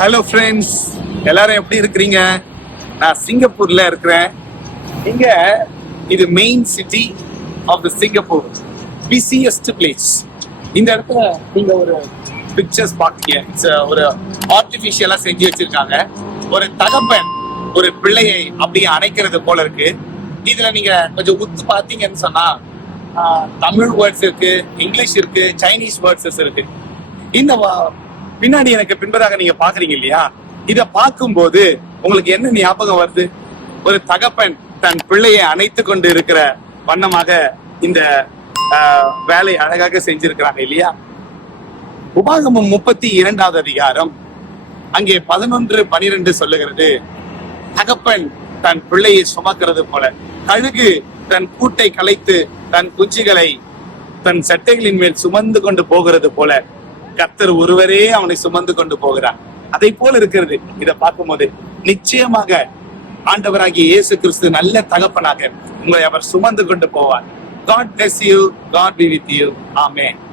Hello friends எல்லாரும் எப்படி இருக்கிறீங்க? நான் சிங்கப்பூர்ல இருக்கிறேன். இங்க இது main city of the Singapore busiest place இந்த இடத்துல நீங்க ஒரு பிக்சர்ஸ் பாக்கீங்க இட்ஸ் ஒரு ஆர்டிபிஷியலா செஞ்சு வச்சிருக்காங்க. ஒரு தகப்பன் ஒரு பிள்ளையை அப்படியே அணைக்கிறது போல இருக்கு. இதுல நீங்க கொஞ்சம் உத்து பாத்தீங்கன்னு சொன்னா தமிழ் வேர்ட்ஸ் இருக்கு இங்கிலீஷ் இருக்கு சைனீஸ் வேர்ட்ஸஸ் இருக்கு. இந்த வா- பின்னாடி எனக்கு பின்பதாக நீங்க பாக்குறீங்க இல்லையா? இத பார்க்கும்போது உங்களுக்கு என்ன ஞாபகம் வருது? ஒரு தகப்பன் தன் பிள்ளையை அணைத்து கொண்டு இருக்கிற வண்ணமாக இந்த வேலை அழகாக செஞ்சிருக்கிறாங்க இல்லையா? உபாகமம் முப்பத்தி இரண்டாவது அதிகாரம் அங்கே பதினொன்று பனிரெண்டு சொல்லுகிறது. தகப்பன் தன் பிள்ளையை சுமக்கிறது போல கழுகு தன் கூட்டை கலைத்து தன் குஞ்சுகளை தன் சட்டைகளின் மேல் சுமந்து கொண்டு போகிறது போல கர்த்தர் ஒருவரே அவனை சுமந்து கொண்டு போகிறார். அதை போல இருக்கிறது. இதை பார்க்கும்போது நிச்சயமாக ஆண்டவராகிய இயேசு கிறிஸ்து நல்ல தகப்பனாக உங்களை அவர் சுமந்து கொண்டு போவார். God bless you God be with you amen